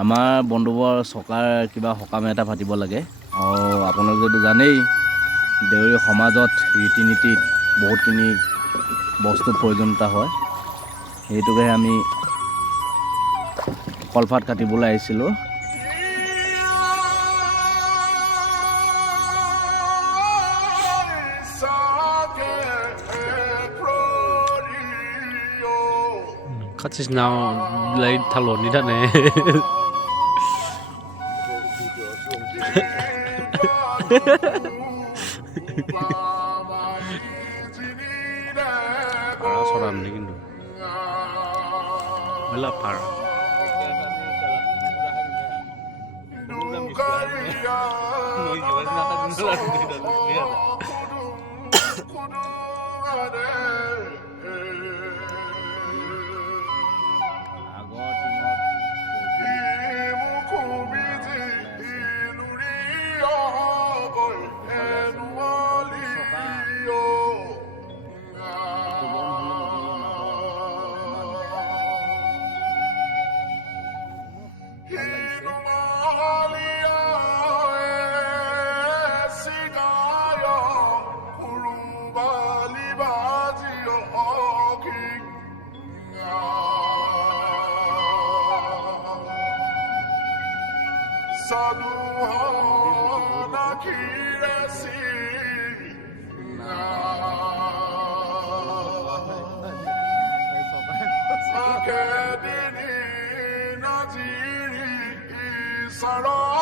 আমাৰ বন্ধুবৰ চকাৰ কিবা সকাম এটা পাতিব লাগে আৰু আপোনালোকেতো জানেই দেউৰী সমাজত ৰীতি নীতিত বহুতখিনি বস্তুৰ প্ৰয়োজনীয়তা হয়। সেইটোকে আমি কলপাত কাটিবলৈ আহিছিলোঁ। Katsis now laid talon ni dane. Para soran ni kindu. Bela para. Sarah